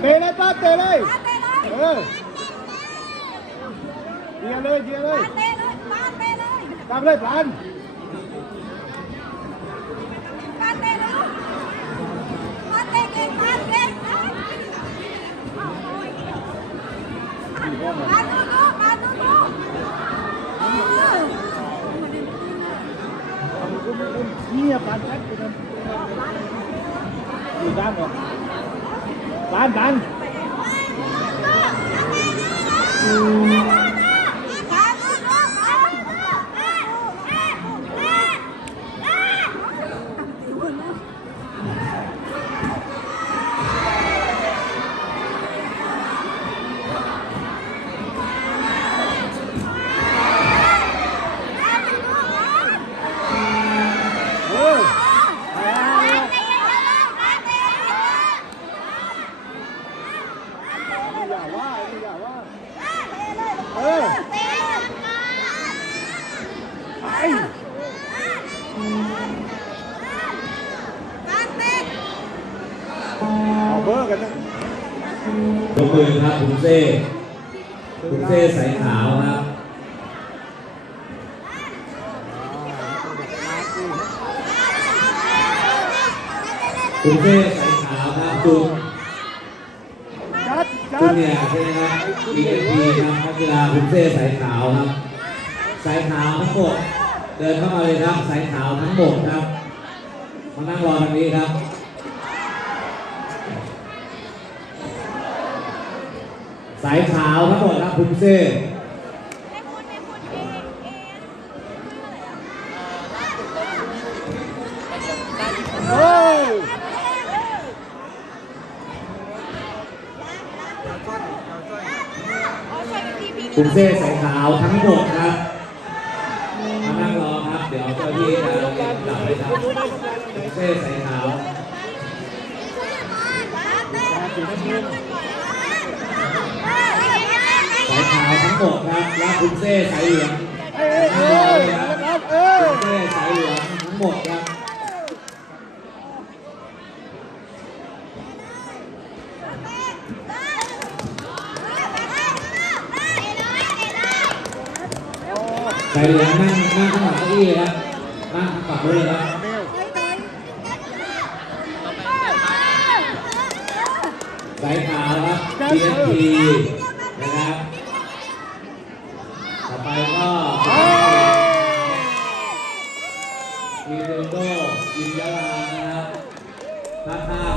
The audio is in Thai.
เตะเลยป้าเตะเลยมาเตะเลยเออเดียวเลยเดียวเลยมาเตะเลยมาเตะเลยตามเลยพัน มาดูดูมาดูดูเออเงียบปานแป๊บอยู่นั่นอยู่ด้านรอด้านด้าน มาดูดูมาดูดู เออ อย่าว่าอย่าว่าเออไปเอาเบอร์กันนะยกมือครับคุณเซ่คุณเซ่สายขาวครับคุณเซ่สายขาวครับจุน คุณเนี่ยใช่ไหมครับ EMP ครับนักกีฬาคุณเซ่สายขาวครับ สายขาวทั้งหมดเดินเข้ามาเลยครับ สายขาวทั้งหมดครับ มานั่งรอตรงนี้ครับสายขาวทั้งหมดครับคุณเซ่ คุณเซ่สายขาวทั้งหมดครับมานั่งรอครับ เดี๋ยวเจ้าที่จะเรียกกลับเลยครับคุณเซ่สายขาวสายขาวทั้งหมดครับและคุณเซ่สายเหลืองเออเออครับ ไปเลยนั่งนั่งข้างหลังเก้าอี้เลยนะนั่งข้างหลังเลยนะสายขาวครับ TNT นะครับ ต่อไปก็มีโรนโดยิมยาลานะครับท่าท่า